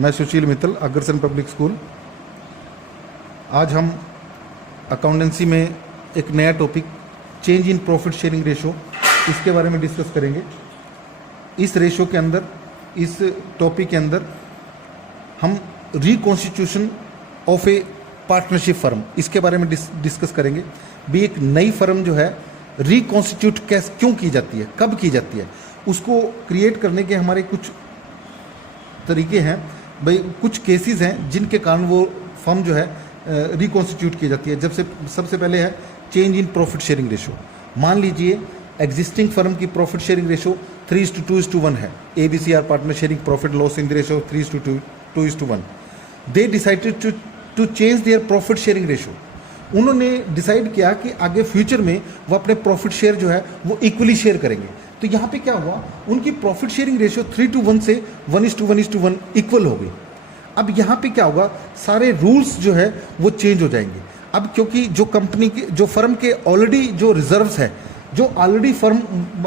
मैं सुशील Mittal, Agrasen public school. आज हम अकाउंटेंसी में एक नया topic change in profit sharing ratio, इसके बारे में डिस्कस करेंगे। इस रेशो के अंदर, इस टॉपिक के अंदर हम reconstitution of A partnership firm, इसके बारे में डिस्कस करेंगे। भी एक नई फर्म जो है रिकॉन्स्टिट्यूट कैसे, क्यों की जाती है, कब की जाती है, उसको क्रिएट करने के हमारे कुछ तरीके हैं। भाई कुछ केसेस हैं जिनके कारण वो फर्म जो है रिकॉन्स्टिट्यूट की जाती है। जब से सबसे पहले है change in profit sharing ratio. मान लीजिए एग्जिस्टिंग फर्म की प्रॉफिट शेयरिंग रेशो 3:2:1 है। ABCR partner sharing profit loss in the ratio 3:2:1। They decided to change their profit sharing ratio. उन्होंने डिसाइड किया कि आगे फ्यूचर में वो अपने प्रॉफिट शेयर जो है वो इक्वली शेयर करेंगे। तो यहाँ पे क्या हुआ, उनकी प्रॉफिट शेयरिंग रेशो 3:1 से 1:1:1 इक्वल हो गई। अब यहाँ पे क्या होगा, सारे रूल्स जो है वो चेंज हो जाएंगे। अब क्योंकि जो कंपनी के, जो फर्म के ऑलरेडी जो रिजर्व्स है, जो ऑलरेडी फर्म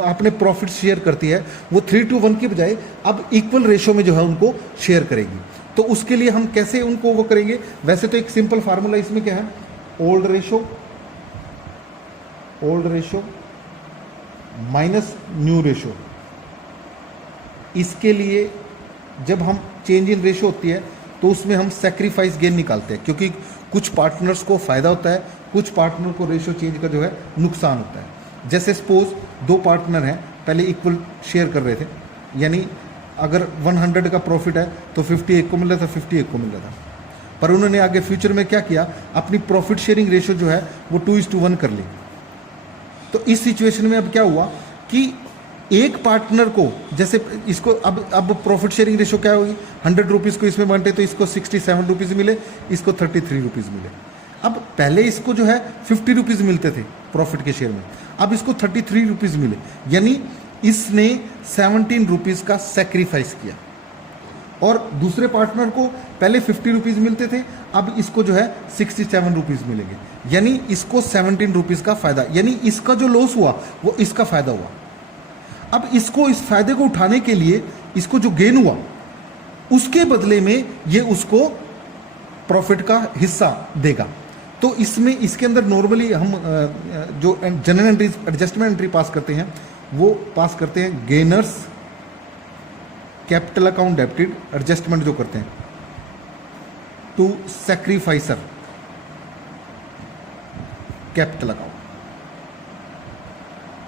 अपने प्रॉफिट शेयर करती है, वो 3:1 की बजाय अब इक्वल रेशो में जो है उनको शेयर करेगी। तो उसके लिए हम कैसे उनको वो करेंगे, वैसे तो एक सिंपल फार्मूला इसमें क्या है, old ratio minus new ratio. इसके लिए जब हम चेंज इन रेशो होती है तो उसमें हम सेक्रीफाइस गेन निकालते हैं, क्योंकि कुछ पार्टनर्स को फ़ायदा होता है, कुछ पार्टनर को रेशो चेंज का जो है नुकसान होता है। जैसे सपोज दो पार्टनर हैं, पहले इक्वल शेयर कर रहे थे, यानी अगर 100 का प्रॉफिट है तो 50 एक को मिल रहा था, 50 एक को मिल रहा था। पर उन्होंने आगे फ्यूचर में क्या किया, अपनी प्रॉफिट शेयरिंग रेशो जो है वो 2:1 कर ली। तो इस सिचुएशन में अब क्या हुआ कि एक पार्टनर को, जैसे इसको अब प्रॉफिट शेयरिंग रेशो क्या होगी, 100 रुपीज़ को इसमें बांटे तो इसको 67 रुपीज़ मिले, इसको 33 रुपीज़ मिले। अब पहले इसको जो है 50 रुपीज़ मिलते थे प्रॉफिट के शेयर में, अब इसको 33 रुपीज़ मिले, यानी इसने 17 रुपीज़ का सेक्रीफाइस किया। और दूसरे पार्टनर को पहले 50 रुपीज़ मिलते थे, अब इसको जो है 67 रुपीज़ मिलेंगे, यानी इसको 17 रुपीज़ का फ़ायदा, यानी इसका जो लॉस हुआ वो इसका फ़ायदा हुआ। अब इसको, इस फायदे को उठाने के लिए इसको जो गेन हुआ उसके बदले में ये उसको प्रॉफिट का हिस्सा देगा। तो इसमें, इसके अंदर नॉर्मली हम जो जनरल एंट्री, एडजस्टमेंट एंट्री पास करते हैं, वो पास करते हैं gainers capital account debited, adjustment जो करते हैं टू सैक्रिफाइसर कैपिटल अकाउंट।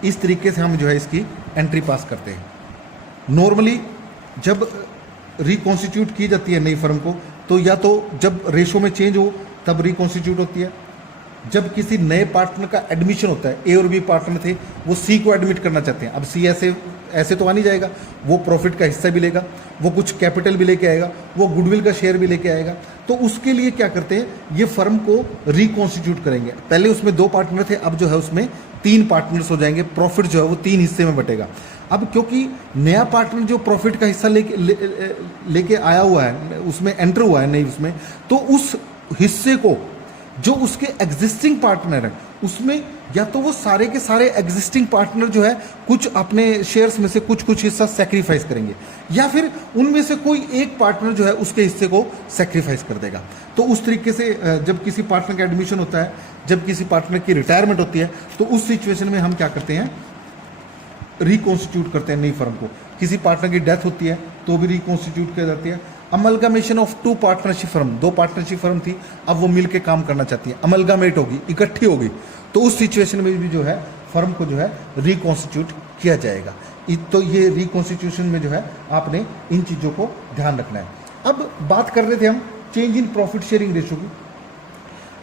इस तरीके से हम जो है इसकी एंट्री पास करते हैं। नॉर्मली जब रिकॉन्स्टिट्यूट की जाती है नई फर्म को, तो या तो जब रेशो में चेंज हो तब रिकॉन्स्टिट्यूट होती है, जब किसी नए पार्टनर का एडमिशन होता है, ए और बी पार्टनर थे, वो सी को एडमिट करना चाहते हैं। अब सी ऐसे तो आ नहीं जाएगा, वो प्रॉफिट का हिस्सा भी लेगा, वो कुछ कैपिटल भी लेके आएगा, वो गुडविल का शेयर भी लेके आएगा। तो उसके लिए क्या करते हैं, ये फर्म को रिकॉन्स्टिट्यूट करेंगे। पहले उसमें 2 पार्टनर थे, अब जो है उसमें 3 पार्टनर्स हो जाएंगे, प्रॉफिट जो है वो 3 हिस्से में बटेगा। अब क्योंकि नया पार्टनर जो प्रॉफिट का हिस्सा लेके आया हुआ है, उसमें एंटर हुआ है नहीं उसमें, तो उस हिस्से को जो उसके एग्जिस्टिंग पार्टनर है उसमें, या तो वो सारे के सारे एग्जिस्टिंग पार्टनर जो है कुछ अपने शेयर्स में से कुछ हिस्सा सेक्रीफाइस करेंगे, या फिर उनमें से कोई एक पार्टनर जो है उसके हिस्से को सेक्रीफाइस कर देगा। तो उस तरीके से जब किसी पार्टनर का एडमिशन होता है, जब किसी पार्टनर की रिटायरमेंट होती है, तो उस सिचुएशन में हम क्या करते हैं, रिकॉन्स्टिट्यूट करते हैं नई फर्म को। किसी पार्टनर की डेथ होती है तो भी रिकॉन्स्टिट्यूट किया जाती है। Amalgamation of 2 partnership firm, 2 partnership firm थी, अब वो मिल के काम करना चाहती है, अमलगामेट होगी, इकट्ठी होगी, तो उस सिचुएशन में भी जो है फर्म को जो है रिकॉन्स्टिट्यूट किया जाएगा। तो ये रिकॉन्स्टिट्यूशन में जो है आपने इन चीज़ों को ध्यान रखना है। अब बात कर रहे थे हम change in profit sharing ratio की।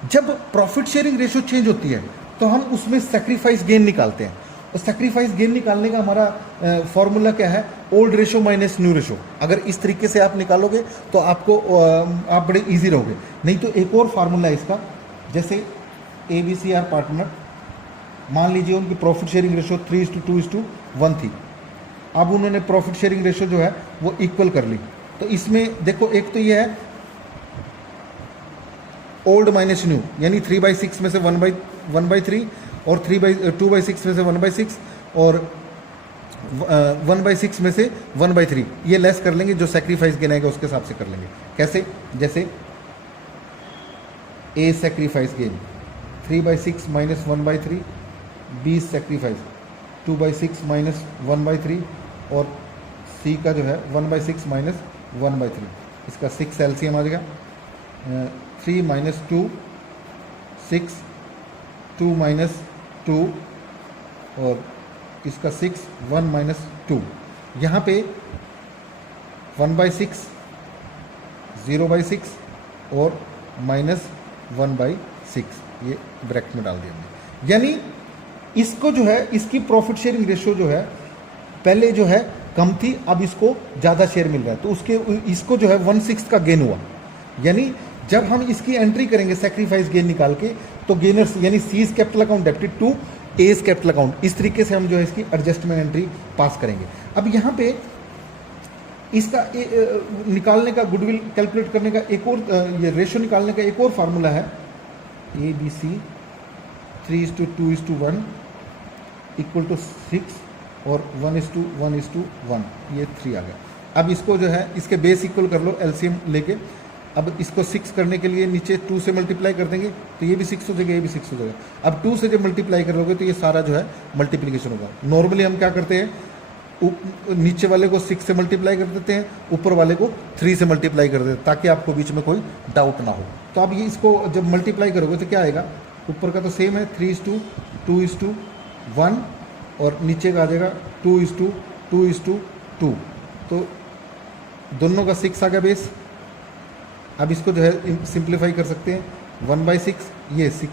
जब प्रॉफिट शेयरिंग रेशो चेंज होती है तो हम उसमें सेक्रीफाइस गेन निकालते हैं, और सेक्रीफाइस गेन निकालने का हमारा फॉर्मूला क्या है, old ratio minus new ratio. अगर इस तरीके से आप निकालोगे तो आपको आप बड़े इजी रहोगे। नहीं तो एक और फार्मूला है इसका, जैसे ABCR पार्टनर, मान लीजिए उनकी प्रॉफिट शेयरिंग रेशो 3:2:1 थी, अब उन्होंने प्रॉफिट शेयरिंग रेशो जो है वो इक्वल कर ली। तो इसमें देखो, एक तो ये है ओल्ड माइनस न्यू, यानी 3/6 में से 1/3, और 2/6 में से 1/6, और 1/6 में से 1/3 ये लेस कर लेंगे, जो सेक्रीफाइस गेन आएगा उसके हिसाब से कर लेंगे। कैसे? जैसे A sacrifice gain 3/6 minus 1/3, B sacrifice 2/6 minus 1/3 और सी का जो है 1/6 माइनस 1/3। इसका 6 एलसीएम आ जाएगा, 3 माइनस 2 6, 2 माइनस 2 और इसका 6, 1 माइनस 2। यहाँ पे 1/6, 0/6 और माइनस 1/6 ये ब्रैकेट में डाल दिया हमने। यानी इसको जो है, इसकी प्रॉफिट शेयरिंग रेशियो जो है पहले जो है कम थी, अब इसको ज़्यादा शेयर मिल रहा है, तो उसके इसको जो है 1/6 का गेन हुआ। यानी जब हम इसकी एंट्री करेंगे सेक्रीफाइस गेन निकाल के, तो गेनर्स यानी C's capital account debited to A's capital account, इस तरीके से हम जो है इसकी एडजस्टमेंट एंट्री पास करेंगे। अब यहाँ पे इसका निकालने का, गुडविल कैलकुलेट करने का एक और, ये रेशियो निकालने का एक और फार्मूला है, ABC 3:2:1 इक्वल टू 6 और 1:1:1, ये 3 आ गया। अब इसको जो है इसके बेस इक्वल कर लो एलसीएम लेके। अब इसको 6 करने के लिए नीचे 2 से मल्टीप्लाई कर देंगे, तो ये भी 6 हो जाएगा, ये भी 6 हो जाएगा। अब 2 से जब मल्टीप्लाई करोगे तो ये सारा जो है मल्टीप्लिकेशन होगा। नॉर्मली हम क्या करते हैं, नीचे वाले को 6 से मल्टीप्लाई कर देते हैं, ऊपर वाले को 3 से मल्टीप्लाई कर देते हैं, ताकि आपको बीच में कोई डाउट ना हो। तो अब ये इसको जब मल्टीप्लाई करोगे तो क्या आएगा, ऊपर का तो सेम है 3:2:1 और नीचे का आ जाएगा 2:2:2, तो दोनों का 6 आ गया बेस। अब इसको जो है सिंप्लीफाई कर सकते हैं, 1/6 ये 6,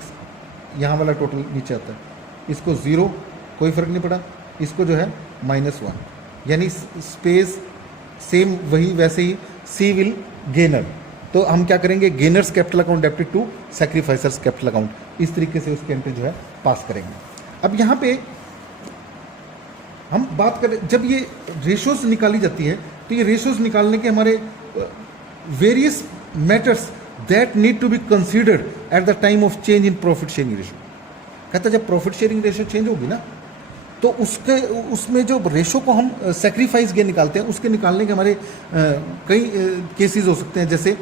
यहाँ वाला टोटल नीचे आता है, इसको 0 कोई फ़र्क नहीं पड़ा, इसको जो है -1, यानी स्पेस सेम वही वैसे ही सी विल गेनर। तो हम क्या करेंगे, gainers capital account debited to sacrificers capital account, इस तरीके से उसकी एंट्री जो है पास करेंगे। अब यहाँ पे हम बात करें, जब ये रेशोज निकाली जाती है तो ये रेशोज निकालने के हमारे various matters that need to be considered at the time of change in profit sharing ratio. कहता है जब प्रॉफिट शेयरिंग रेशो चेंज होगी ना, तो उसमें जो रेशो को हम सेक्रीफाइस गेन निकालते हैं, उसके निकालने के हमारे कई केसेस हो सकते हैं। जैसे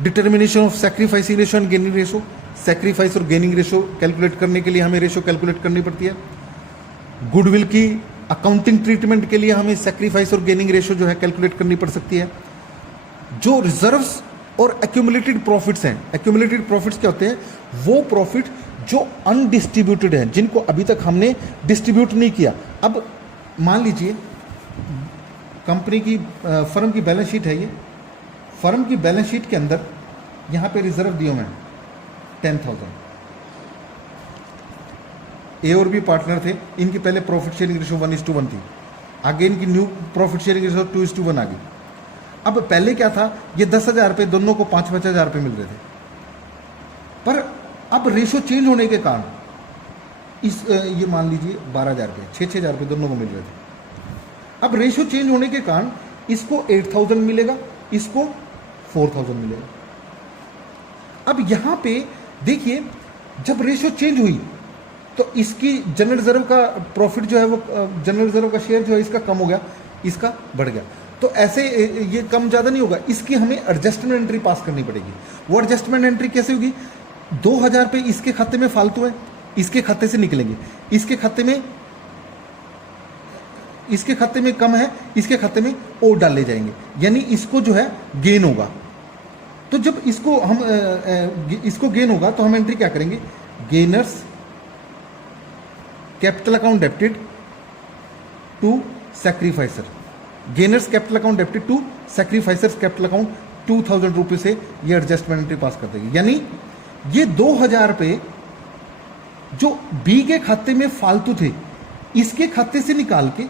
determination of sacrificing ratio and gaining ratio, sacrifice और गेनिंग रेशो कैलकुलेट करने के लिए हमें रेशो कैलकुलेट करनी पड़ती है। गुडविल की अकाउंटिंग ट्रीटमेंट के लिए हमें सेक्रीफाइस और गेनिंग रेशो जो है कैलकुलेट करनी पड़ सकती है। जो रिजर्व्स और एक्यूमुलेटेड प्रॉफिट्स हैं, एक्यूमुलेटेड प्रॉफिट्स क्या होते हैं, वो प्रॉफिट जो अनडिस्ट्रीब्यूटेड हैं, जिनको अभी तक हमने डिस्ट्रीब्यूट नहीं किया। अब मान लीजिए कंपनी की फर्म की बैलेंस शीट है, ये फर्म की बैलेंस शीट के अंदर यहाँ पे रिजर्व दिए हुए हैं 10,000। ए और बी पार्टनर थे, इनकी पहले प्रॉफिट शेयरिंग रेशो 1:1 थी, आगे इनकी न्यू प्रॉफिट शेयरिंग रेशो 2:1 आ गई। अब पहले क्या था, ये 10,000 रुपये दोनों को 5-5 हज़ार रुपये मिल रहे थे, पर अब रेशो चेंज होने के कारण ये मान लीजिए 12,000 रुपये, 6-6 हज़ार रुपये दोनों को मिल रहे थे। अब रेशो चेंज होने के कारण इसको 8,000 मिलेगा, इसको 4,000 मिलेगा। अब यहाँ पे देखिए, जब रेशो चेंज हुई तो इसकी जनरल रिजर्व का प्रॉफिट जो है वो, जनरल रिजर्व का शेयर जो है इसका कम हो गया, इसका बढ़ गया। तो ऐसे ये कम ज़्यादा नहीं होगा, इसकी हमें एडजस्टमेंट एंट्री पास करनी पड़ेगी। वो एडजस्टमेंट एंट्री कैसे होगी, 2,000 रुपये इसके खाते में फालतू है, इसके खाते से निकलेंगे, इसके खाते में कम है, इसके खाते में और डाले जाएंगे, यानी इसको जो है गेन होगा। तो जब इसको गेन होगा तो हम एंट्री क्या करेंगे, gainers capital account debited to sacrificer, gainers capital account debited to sacrificers capital account 2,000 रुपये से ये एडजस्टमेंट एंट्री पास कर देगी। यानी ये 2,000 रुपये जो बी के खाते में फालतू थे, इसके खाते से निकाल के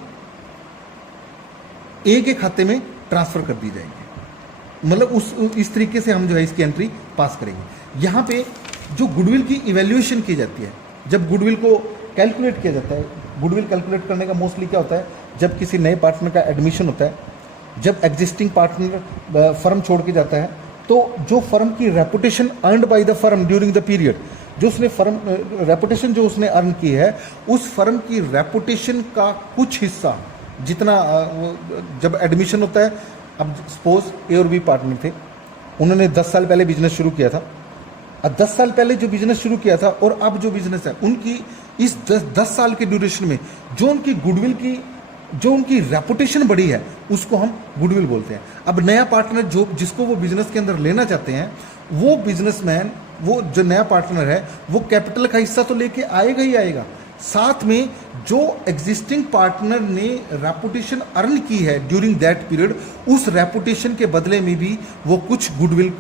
ए के खाते में ट्रांसफर कर दी जाएंगे। मतलब इस तरीके से हम जो है इसकी एंट्री पास करेंगे। यहाँ पे जो गुडविल की इवैल्यूएशन की जाती है, जब गुडविल को कैलकुलेट किया जाता है, गुडविल कैलकुलेट करने का मोस्टली क्या होता है, जब किसी नए पार्टनर का एडमिशन होता है, जब एग्जिस्टिंग पार्टनर फर्म छोड़ के जाता है, तो जो फर्म की reputation earned by the firm during the period, जो उसने फर्म रेपुटेशन जो उसने अर्न की है, उस फर्म की रेपुटेशन का कुछ हिस्सा जितना जब एडमिशन होता है, अब सपोज ए और बी पार्टनर थे, उन्होंने 10 साल पहले बिजनेस शुरू किया था। अब 10 साल पहले जो बिजनेस शुरू किया था और अब जो बिजनेस है, उनकी इस 10 साल के ड्यूरेशन में जो उनकी गुडविल की, जो उनकी रेपुटेशन बढ़ी है, उसको हम गुडविल बोलते हैं। अब नया पार्टनर जो जिसको वो बिजनेस के अंदर लेना चाहते हैं, वो बिजनेसमैन, वो जो नया पार्टनर है, वो कैपिटल का हिस्सा तो लेके आएगा ही आएगा, साथ में जो एग्जिस्टिंग पार्टनर ने रेपुटेशन अर्न की है ड्यूरिंग दैट पीरियड, उस रेपुटेशन के बदले में भी वो कुछ गुडविल,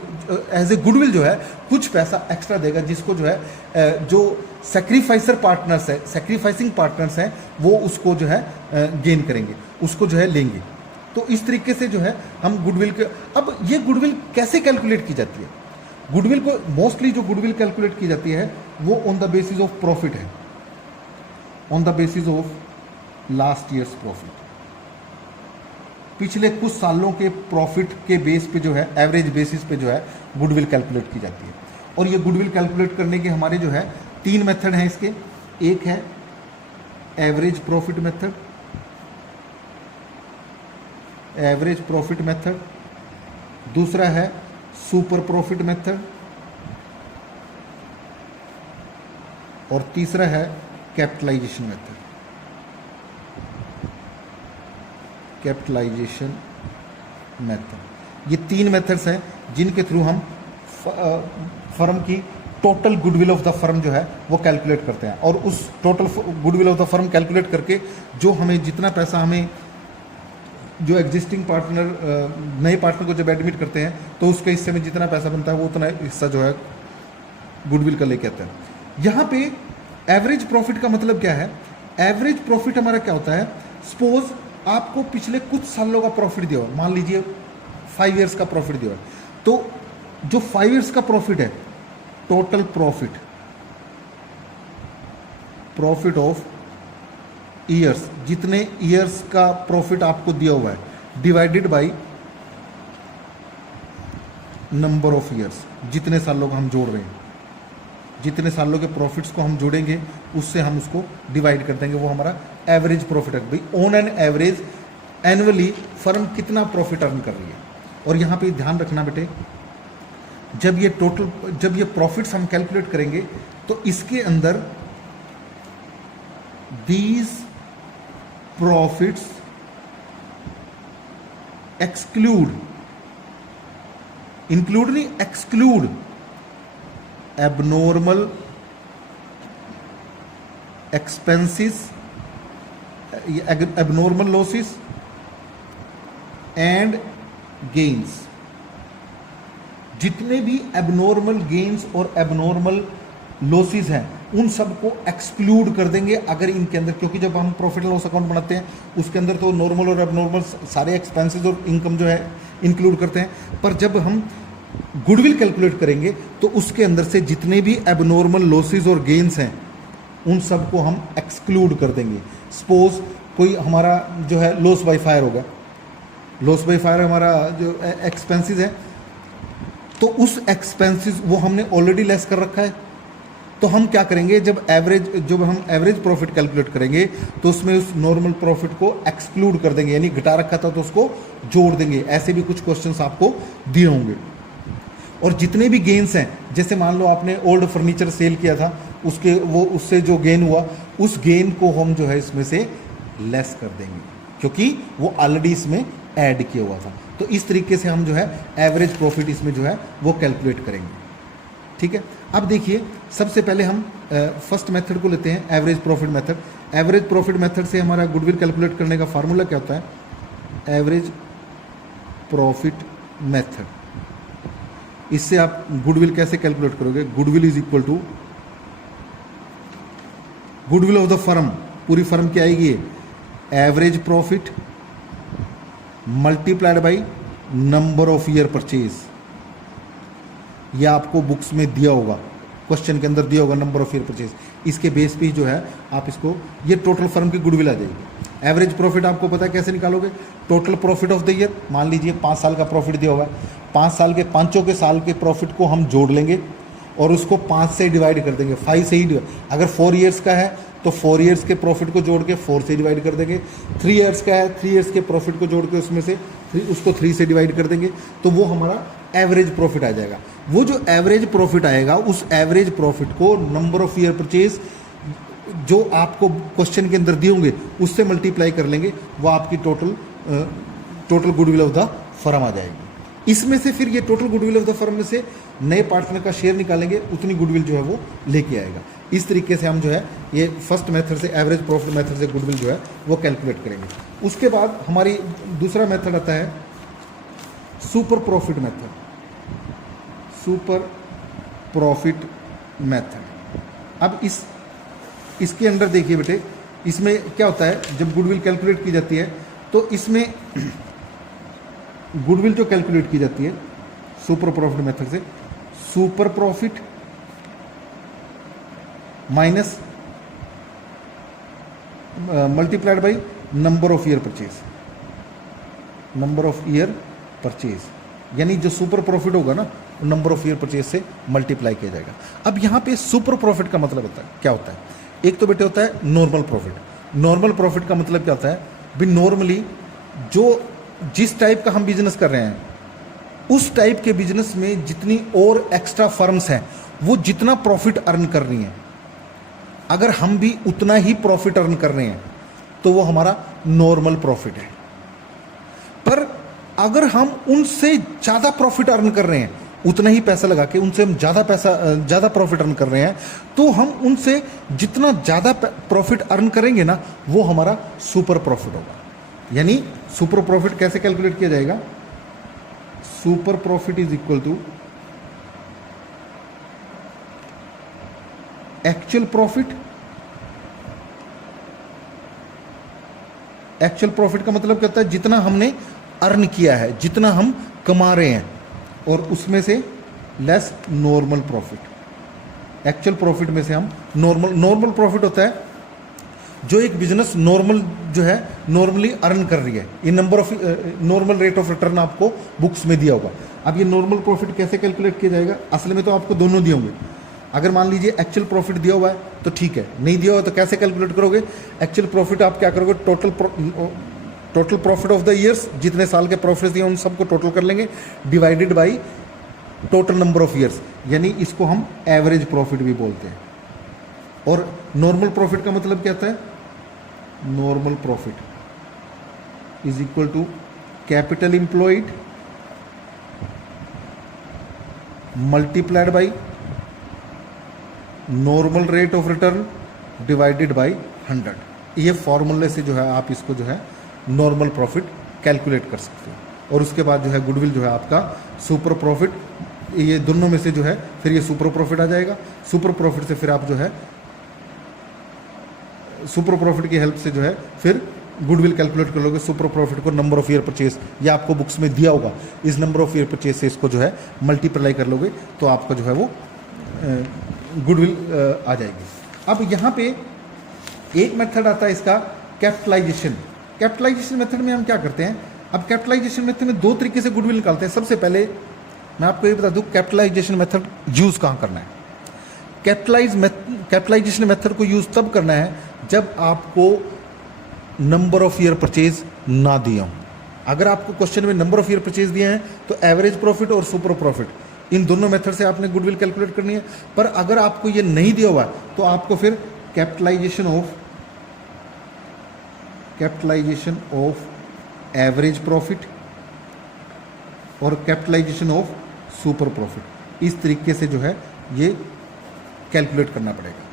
एज ए गुडविल जो है कुछ पैसा एक्स्ट्रा देगा, जिसको जो है जो सेक्रीफाइसर पार्टनर्स है, सेक्रीफाइसिंग पार्टनर्स हैं, वो उसको जो है गेन करेंगे, उसको जो है लेंगे। तो इस तरीके से जो है हम गुडविल के, अब ये गुडविल कैसे कैलकुलेट की जाती है? गुडविल को मोस्टली जो गुडविल कैलकुलेट की जाती है वो on the basis of profit है, on the basis of last years profit, पिछले कुछ सालों के प्रॉफिट के बेस पे जो है, एवरेज बेसिस पे जो है गुडविल कैलकुलेट की जाती है। और ये गुडविल कैलकुलेट करने के हमारे जो है 3 मेथड हैं इसके। एक है average profit method, average profit method, दूसरा है सुपर प्रॉफिट मेथड, और तीसरा है कैपिटलाइजेशन मेथड, कैपिटलाइजेशन मेथड। ये 3 मेथड्स हैं जिनके थ्रू हम फर्म की total goodwill of the firm जो है वो कैलकुलेट करते हैं। और उस total goodwill of the firm calculate करके जो हमें जितना पैसा हमें, जो एग्जिस्टिंग पार्टनर नए पार्टनर को जब एडमिट करते हैं तो उसके हिस्से में जितना पैसा बनता है वो उतना हिस्सा जो है गुडविल का लेके आता है। यहाँ पे एवरेज प्रॉफिट का मतलब क्या है? एवरेज प्रॉफिट हमारा क्या होता है? सपोज आपको पिछले कुछ सालों का प्रॉफिट दिया हो, मान लीजिए 5 ईयर्स का प्रॉफिट दिया हो, तो जो 5 ईयर्स का प्रॉफिट है, total profit, profit of years, जितने ईयर्स का प्रॉफिट आपको दिया हुआ है divided by number of years, जितने सालों का हम जोड़ रहे हैं, जितने सालों के प्रॉफिट्स को हम जोड़ेंगे उससे हम उसको डिवाइड कर देंगे, वो हमारा एवरेज प्रॉफिट है। भाई on an average annually firm कितना प्रॉफिट अर्न कर रही है। और यहाँ पे ध्यान रखना बेटे, जब ये टोटल, जब ये प्रॉफिट्स हम कैलकुलेट करेंगे तो इसके अंदर दीज प्रॉफिट्स एक्सक्लूड, इंक्लूड नहीं, exclude abnormal expenses, abnormal losses and gains. जितने भी एबनॉर्मल गेन्स और एबनॉर्मल लॉसेस हैं उन सबको एक्सक्लूड कर देंगे अगर इनके अंदर, क्योंकि जब हम प्रॉफिट लॉस अकाउंट बनाते हैं उसके अंदर तो नॉर्मल और एबनॉर्मल सारे एक्सपेंसेस और इनकम जो है इंक्लूड करते हैं, पर जब हम गुडविल कैलकुलेट करेंगे तो उसके अंदर से जितने भी एबनॉर्मल लॉसेस और गेन्स हैं उन सबको हम एक्सक्लूड कर देंगे। सपोज कोई हमारा जो है लॉस बाय फायर होगा, लॉस बाय फायर हमारा जो एक्सपेंसेस है, तो उस एक्सपेंसेस वो हमने ऑलरेडी लेस कर रखा है, तो हम क्या करेंगे, जब हम एवरेज प्रॉफिट कैलकुलेट करेंगे तो उसमें उस नॉर्मल प्रॉफिट को एक्सक्लूड कर देंगे, यानी घटा रखा था तो उसको जोड़ देंगे। ऐसे भी कुछ क्वेश्चंस आपको दिए होंगे। और जितने भी गेन्स हैं, जैसे मान लो आपने ओल्ड फर्नीचर सेल किया था, उसके वो उससे जो गेन हुआ उस गेन को हम जो है इसमें से लेस कर देंगे, क्योंकि वो ऑलरेडी इसमें ऐड किया हुआ था। तो इस तरीके से हम जो है एवरेज प्रॉफिट इसमें जो है वो कैलकुलेट करेंगे। ठीक है, अब देखिए सबसे पहले हम फर्स्ट मेथड को लेते हैं, average profit method. Average profit method से हमारा गुडविल कैलकुलेट करने का फार्मूला क्या होता है? Average profit method. इससे आप गुडविल कैसे कैलकुलेट करोगे? Goodwill is equal to goodwill of the firm, पूरी फर्म क्या आएगी? Average profit multiplied by number of year purchase. यह आपको बुक्स में दिया होगा, क्वेश्चन के अंदर दिया होगा नंबर ऑफ ईयर परचेज। इसके बेस पे जो है आप इसको, ये टोटल फर्म की गुडविल आ जाएगी। एवरेज प्रॉफिट आपको पता है कैसे निकालोगे? Total profit of the year, मान लीजिए 5 साल का प्रॉफिट दिया होगा, 5 साल के पांचों के साल के प्रॉफिट को हम जोड़ लेंगे और उसको 5 से डिवाइड कर देंगे, 5 से ही। अगर 4 ईयर्स का है तो 4 ईयर्स के प्रॉफिट को जोड़ के 4 से डिवाइड कर देंगे। 3 ईयर्स का है, 3 ईयर्स के प्रॉफिट को जोड़ के उसमें से उसको 3 से डिवाइड कर देंगे, तो वो हमारा एवरेज प्रॉफिट आ जाएगा। वो जो एवरेज प्रॉफिट आएगा, उस एवरेज प्रॉफिट को नंबर ऑफ ईयर परचेज जो आपको क्वेश्चन के अंदर दिए होंगे उससे मल्टीप्लाई कर लेंगे, वो आपकी total goodwill of the firm आ जाएगी। इसमें से फिर ये total goodwill of the firm में से नए पार्टनर का शेयर निकालेंगे, उतनी गुडविल जो है वो लेके आएगा। इस तरीके से हम जो है ये फर्स्ट मेथड से, एवरेज प्रॉफिट मेथड से गुडविल जो है वो कैलकुलेट करेंगे। उसके बाद हमारी दूसरा मेथड आता है super profit method. Super profit method. अब इसके अंदर देखिए बेटे, इसमें क्या होता है, जब गुडविल कैलकुलेट की जाती है तो इसमें गुडविल जो कैलकुलेट की जाती है सुपर प्रॉफिट मेथड से, super profit minus multiplied by number of year purchase, number of year purchase, यानी जो सुपर प्रॉफिट होगा ना, नंबर ऑफ ईयर परचेज से मल्टीप्लाई किया जाएगा। अब यहाँ पे सुपर प्रॉफिट का मतलब होता है, क्या होता है? एक तो बेटे होता है नॉर्मल प्रॉफिट। नॉर्मल प्रॉफिट का मतलब क्या होता है भी, नॉर्मली जो जिस टाइप का हम बिजनेस कर रहे हैं उस टाइप के बिजनेस में जितनी और एक्स्ट्रा फर्म्स हैं वो जितना प्रॉफिट अर्न कर रही हैं, अगर हम भी उतना ही प्रॉफिट अर्न कर रहे हैं तो वो हमारा नॉर्मल प्रॉफिट है। पर अगर हम उनसे ज़्यादा प्रॉफिट अर्न कर रहे हैं, उतना ही पैसा लगा के उनसे हम ज़्यादा प्रॉफिट अर्न कर रहे हैं, तो हम उनसे जितना ज़्यादा प्रॉफिट अर्न करेंगे ना, वो हमारा सुपर प्रॉफिट होगा। यानी सुपर प्रॉफिट कैसे कैलकुलेट किया जाएगा? Super profit is equal to actual profit. Actual profit का मतलब क्या होता है? जितना हमने अर्न किया है, जितना हम कमा रहे हैं, और उसमें से less normal profit. Actual profit में से हम नॉर्मल प्रॉफिट होता है जो एक बिजनेस नॉर्मल जो है नॉर्मली अर्न कर रही है। ये number of normal rate of return आपको बुक्स में दिया होगा। अब ये नॉर्मल प्रॉफिट कैसे कैलकुलेट किया जाएगा? असल में तो आपको दोनों दिए होंगे। अगर मान लीजिए एक्चुअल प्रॉफिट दिया हुआ है तो ठीक है, नहीं दिया हुआ तो कैसे कैलकुलेट करोगे? एक्चुअल प्रॉफिट आप क्या करोगे? Total profit of the years, जितने साल के प्रॉफिट दिए उन सबको टोटल कर लेंगे, divided by total number of years, यानी इसको हम एवरेज प्रॉफिट भी बोलते हैं। और नॉर्मल प्रॉफिट का मतलब क्या होता है? Normal profit is equal to capital employed multiplied by normal rate of return divided by 100। ये फॉर्मूले से जो है आप इसको जो है नॉर्मल प्रॉफिट कैलकुलेट कर सकते हो। और उसके बाद जो है गुडविल जो है आपका सुपर प्रॉफिट, ये दोनों में से जो है फिर ये सुपर प्रॉफिट आ जाएगा। सुपर प्रॉफिट से फिर आप जो है सुपर प्रॉफिट की हेल्प से जो है फिर गुडविल कैलकुलेट कर लोगे। सुपर प्रॉफिट को नंबर ऑफ ईयर परचेज, ये आपको बुक्स में दिया होगा, इस नंबर ऑफ ईयर परचेज से इसको जो है मल्टीप्लाई कर लोगे तो आपका जो है वो गुडविल आ जाएगी। अब यहाँ पे एक मेथड आता है इसका कैपिटलाइजेशन। कैपिटलाइजेशन मेथड में हम क्या करते हैं? अब कैपिटलाइजेशन मेथड में दो तरीके से गुडविल निकालते हैं। सबसे पहले मैं आपको ये बता दूं कैपिटलाइजेशन मेथड यूज़ कहाँ करना है। कैपिटलाइजेशन मेथड को यूज़ तब करना है जब आपको नंबर ऑफ ईयर परचेज ना दिया हो। अगर आपको क्वेश्चन में नंबर ऑफ ईयर परचेज दिए हैं तो एवरेज प्रॉफिट और सुपर प्रॉफिट, इन दोनों मेथड से आपने गुडविल कैलकुलेट करनी है। पर अगर आपको ये नहीं दिया हुआ तो आपको फिर कैपिटलाइजेशन ऑफ एवरेज प्रॉफिट और कैपिटलाइजेशन ऑफ सुपर प्रॉफिट, इस तरीके से जो है ये कैलकुलेट करना पड़ेगा।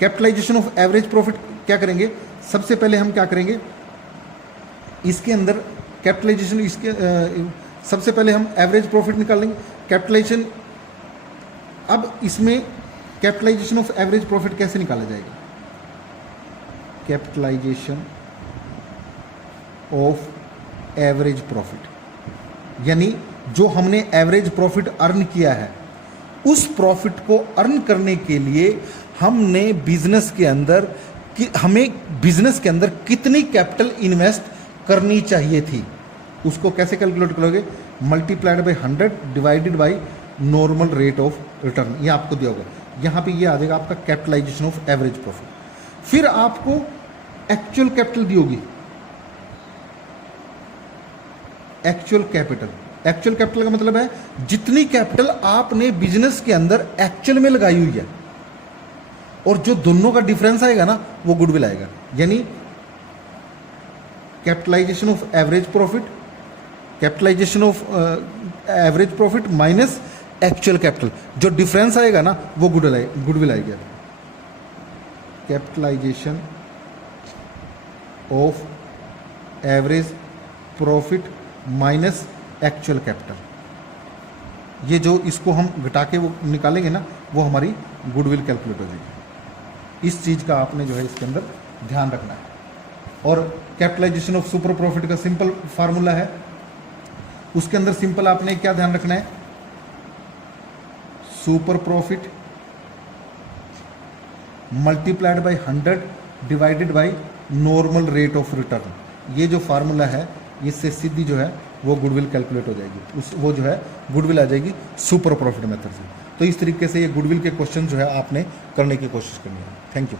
कैपिटलाइजेशन ऑफ एवरेज प्रॉफिट क्या करेंगे? सबसे पहले हम क्या करेंगे, इसके अंदर कैपिटलाइजेशन, इसके सबसे पहले हम एवरेज प्रॉफिट निकाल लेंगे। कैपिटलाइजेशन, अब इसमें कैपिटलाइजेशन ऑफ एवरेज प्रॉफिट कैसे निकाला जाएगा? कैपिटलाइजेशन ऑफ एवरेज प्रॉफिट, यानी जो हमने एवरेज प्रॉफिट अर्न किया है उस प्रॉफिट को अर्न करने के लिए हमने बिजनेस के अंदर हमें बिजनेस के अंदर कितनी कैपिटल इन्वेस्ट करनी चाहिए थी, उसको कैसे कैलकुलेट करोगे? Multiplied by 100 divided by normal rate of return, ये आपको दिया होगा। यहाँ पे ये आ जाएगा आपका कैपिटलाइजेशन ऑफ एवरेज प्रॉफिट। फिर आपको एक्चुअल कैपिटल दी होगी, एक्चुअल कैपिटल। एक्चुअल कैपिटल का मतलब है जितनी कैपिटल आपने बिजनेस के अंदर एक्चुअल में लगाई हुई है, और जो दोनों का डिफरेंस आएगा ना वो गुडविल आएगा। यानी capitalisation of average profit, capitalisation of average profit minus actual capital, जो डिफरेंस आएगा ना वो गुडविल आएगा। Capitalisation of average profit minus actual capital, ये जो इसको हम घटा के वो निकालेंगे ना वो हमारी गुडविल कैलकुलेट हो जाएगी। इस चीज़ का आपने जो है इसके अंदर ध्यान रखना है। और कैपिटलाइजेशन ऑफ सुपर प्रॉफिट का सिंपल फार्मूला है, उसके अंदर सिंपल आपने क्या ध्यान रखना है, super profit multiplied by 100 divided by normal rate of return. ये जो फार्मूला है इससे सीधी जो है वो गुडविल कैलकुलेट हो जाएगी, वो जो है गुडविल आ जाएगी सुपर प्रॉफिट मेथड से। तो इस तरीके से ये गुडविल के क्वेश्चन जो है आपने करने की कोशिश करनी है। Thank you.